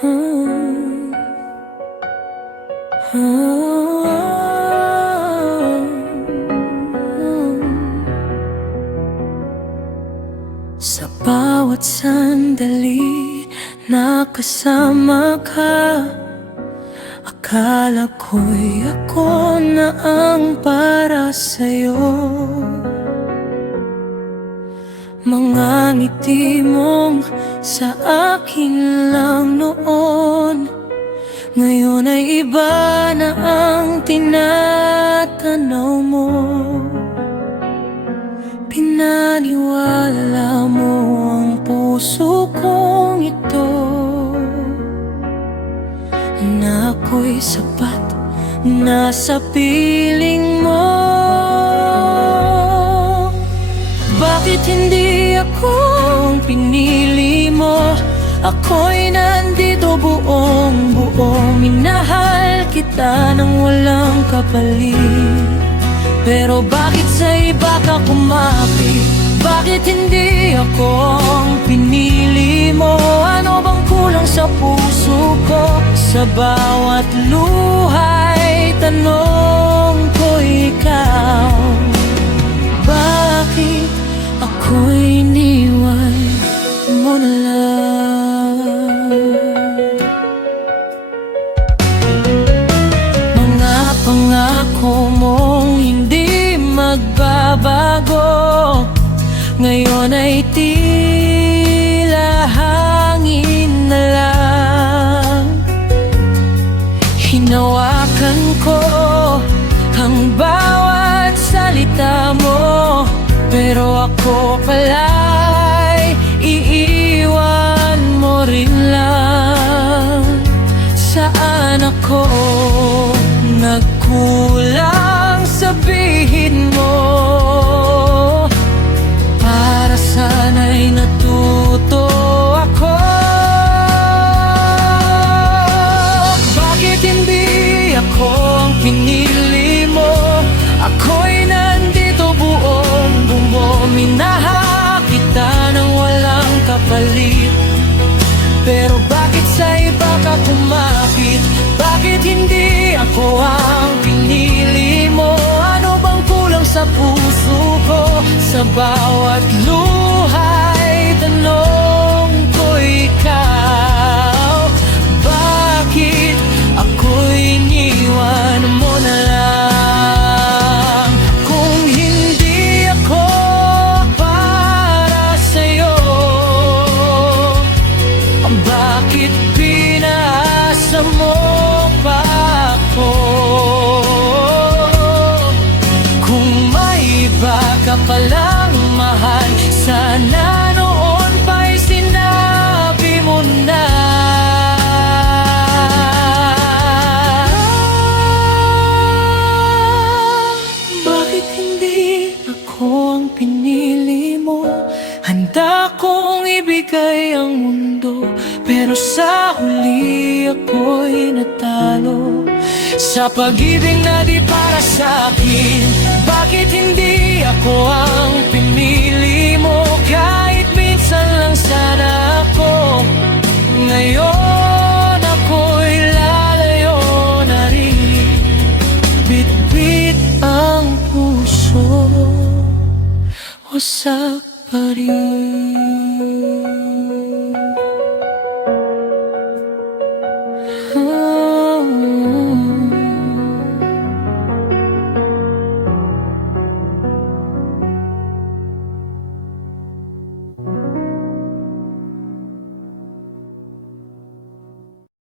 Hmm. Sa bawat sandali na kasama ka, akala ko'y ako na ang para sa'yo. Mga ngiti mong sa akin lang noon, ngayon ay iba na ang tinatanaw mo. Pinaniwala mo ang puso kong ito, na ako'y sapat na sa piling mo. Bakit hindi ako ang pinili mo? Ako'y nandito buong buo. Minahal kita nang walang kapalit, pero bakit sa iba ka kumapit? Bakit hindi ako ang pinili mo? Ano bang kulang sa puso ko? Sa bawat luha'y tanong ko ikaw. Bakit ako'y iniwan mo na lang? Mga pangako mong hindi magbabago, ngayon ay tila hangin na lang. Hinawakan ko ang bawat salita mo, pero ako pala'y iiwan mo rin lang. Saan ako nagkulang? Sabihin mo, para sana'y natuto ako. Bakit hindi ako ang pinili mo? Ako'y nandito buong buo. Minahal kita nang walang kapalit, pero bakit sa iba ka kumapit? Bakit hindi ako ang pinili mo? Ano bang kulang sa puso ko? Sa bawat luha'y tanong ko ikaw. Bakit ako'y iniwan mo na lang? Kung hindi ako para sa'yo, bakit pinaasa mo pa ako? Kung may iba ka palang mahal, sana noon pa'y sinabi mo na. Bakit hindi ako ang pinili mo? Handa kong ibigay ang mundo, pero sa huli ako'y natalo sa pag-ibig na di para sa'kin. Bakit hindi ako ang pinili mo? Kahit minsan lang sana ako, ngayon ako'y lalayo na rin. Bit-bit ang puso, wasak pa rin.